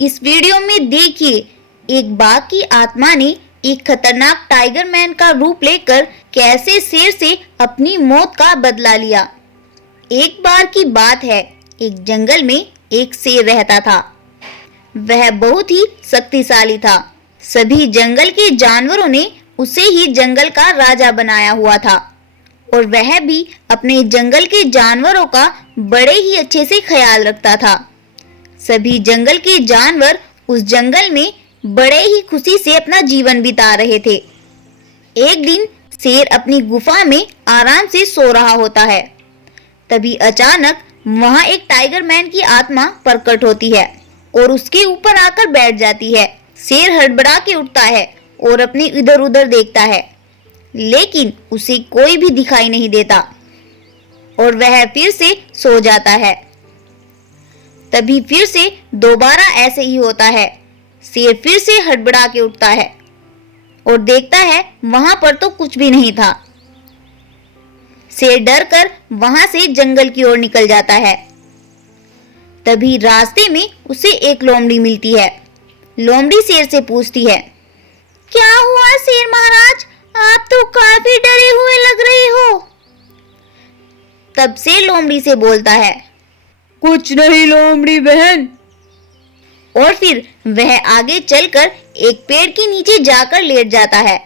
इस वीडियो में देखिए एक बाघ की आत्मा ने एक खतरनाक टाइगर मैन का रूप लेकर कैसे शेर से अपनी मौत का बदला लिया। एक बार की बात है, एक जंगल में एक शेर रहता था। वह बहुत ही शक्तिशाली था। सभी जंगल के जानवरों ने उसे ही जंगल का राजा बनाया हुआ था और वह भी अपने जंगल के जानवरों का बड़े ही अच्छे से ख्याल रखता था। सभी जंगल के जानवर उस जंगल में बड़े ही खुशी से अपना जीवन बिता रहे थे। एक दिन शेर अपनी गुफा में आराम से सो रहा होता है। तभी अचानक वहां एक टाइगर मैन की आत्मा प्रकट होती है और उसके ऊपर आकर बैठ जाती है। शेर हड़बड़ा के उठता है और अपने इधर उधर देखता है, लेकिन उसे कोई भी दिखाई नहीं देता और वह फिर से सो जाता है। तभी फिर से दोबारा ऐसे ही होता है। शेर फिर से हड़बड़ा के उठता है और देखता है वहां पर तो कुछ भी नहीं था। शेर डर कर वहां से जंगल की ओर निकल जाता है। तभी रास्ते में उसे एक लोमड़ी मिलती है। लोमड़ी शेर से पूछती है, क्या हुआ शेर महाराज, आप तो काफी डरे हुए लग रहे हो। तब शेर लोमड़ी से बोलता है, कुछ नहीं लोमड़ी बहन। और फिर वह आगे चलकर एक पेड़ के नीचे जाकर लेट जाता है।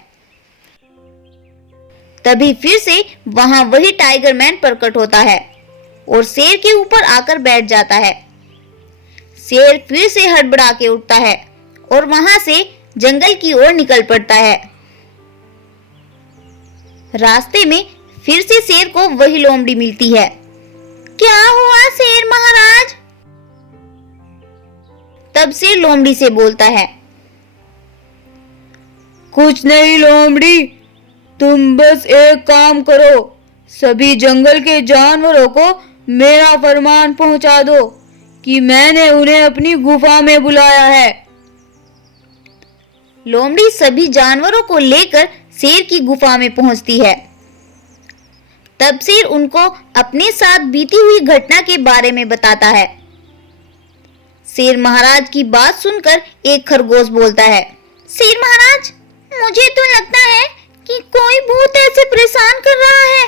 तभी फिर से वहां वही टाइगर मैन प्रकट होता है और शेर के ऊपर आकर बैठ जाता है। शेर फिर से हड़बड़ा के उठता है और वहां से जंगल की ओर निकल पड़ता है। रास्ते में फिर से शेर को वही लोमड़ी मिलती है। क्या हुआ शेर महाराज। तब शेर लोमड़ी से बोलता है, कुछ नहीं लोमड़ी, तुम बस एक काम करो, सभी जंगल के जानवरों को मेरा फरमान पहुंचा दो कि मैंने उन्हें अपनी गुफा में बुलाया है। लोमड़ी सभी जानवरों को लेकर शेर की गुफा में पहुंचती है। तब शेर उनको अपने साथ बीती हुई घटना के बारे में बताता है। शेर महाराज की बात सुनकर एक खरगोश बोलता है, शेर महाराज, मुझे तो लगता है कि कोई भूत ऐसे परेशान कर रहा है।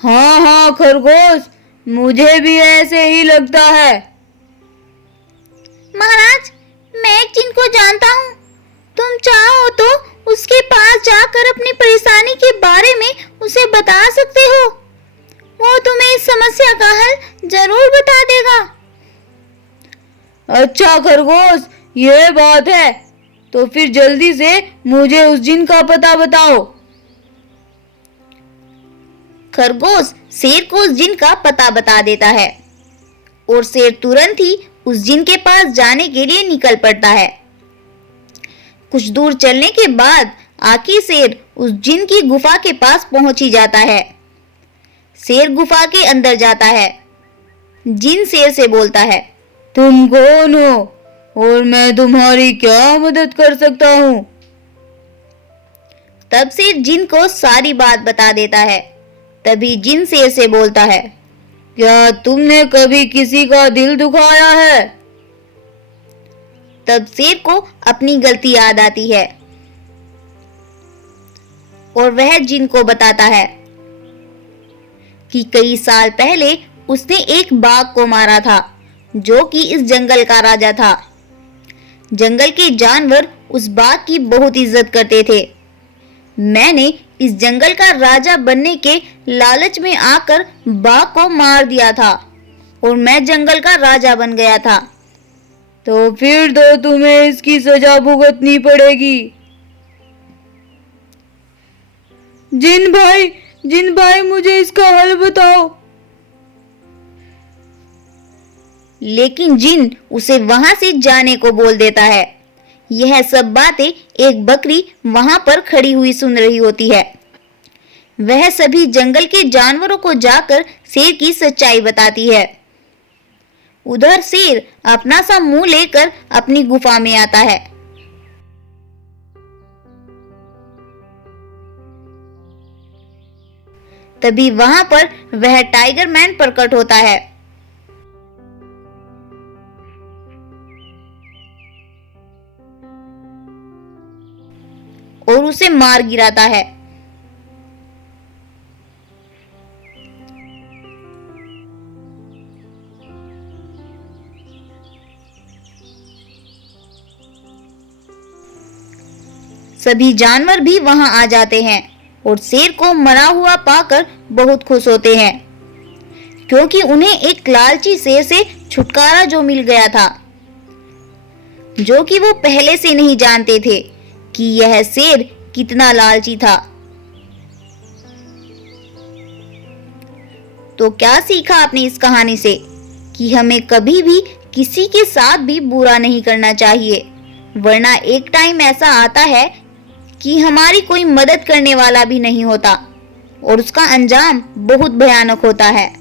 हाँ हाँ खरगोश, मुझे भी ऐसे ही लगता है। महाराज, मैं एक जिन को जानता हूँ, तुम चाहो तो उसके पास जाकर अपनी परेशानी के बारे में उसे बता सकते हो। वो तुम्हें इस समस्या का हल जरूर बता देगा। अच्छा खरगोश, ये बात है, तो फिर जल्दी से मुझे उस जिन का पता बताओ। खरगोश शेर को उस जिन का पता बता देता है और शेर तुरंत ही उस जिन के पास जाने के लिए निकल पड़ता है। कुछ दूर चलने के बाद आखिर शेर उस जिन की गुफा के पास पहुंच ही जाता है। शेर गुफा के अंदर जाता है। जिन शेर से बोलता है, तुम कौन हो और मैं तुम्हारी क्या मदद कर सकता हूँ। तब शेर जिन को सारी बात बता देता है। तभी जिन शेर से बोलता है, क्या तुमने कभी किसी का दिल दुखाया है। तब शेर को अपनी गलती याद आती है और वह जिन को बताता है कि कई साल पहले उसने एक बाघ को मारा था जो कि इस जंगल का राजा था। जंगल के जानवर उस बाघ की बहुत इज्जत करते थे। मैंने इस जंगल का राजा बनने के लालच में आकर बाघ को मार दिया था और मैं जंगल का राजा बन गया था। तो फिर तो तुम्हें इसकी सजा भुगतनी पड़ेगी। जिन भाई मुझे इसका हल बताओ। लेकिन जिन उसे वहां से जाने को बोल देता है। यह सब बातें एक बकरी वहां पर खड़ी हुई सुन रही होती है। वह सभी जंगल के जानवरों को जाकर शेर की सच्चाई बताती है। उधर शेर अपना सा मुंह लेकर अपनी गुफा में आता है। तभी वहां पर वह टाइगर मैन प्रकट होता है। उसे मार गिराता है। सभी जानवर भी वहां आ जाते हैं और शेर को मरा हुआ पाकर बहुत खुश होते हैं, क्योंकि उन्हें एक लालची शेर से छुटकारा जो मिल गया था, जो कि वो पहले से नहीं जानते थे कि यह शेर कितना लालची था। तो क्या सीखा आपने इस कहानी से? कि हमें कभी भी किसी के साथ भी बुरा नहीं करना चाहिए, वरना एक टाइम ऐसा आता है कि हमारी कोई मदद करने वाला भी नहीं होता और उसका अंजाम बहुत भयानक होता है।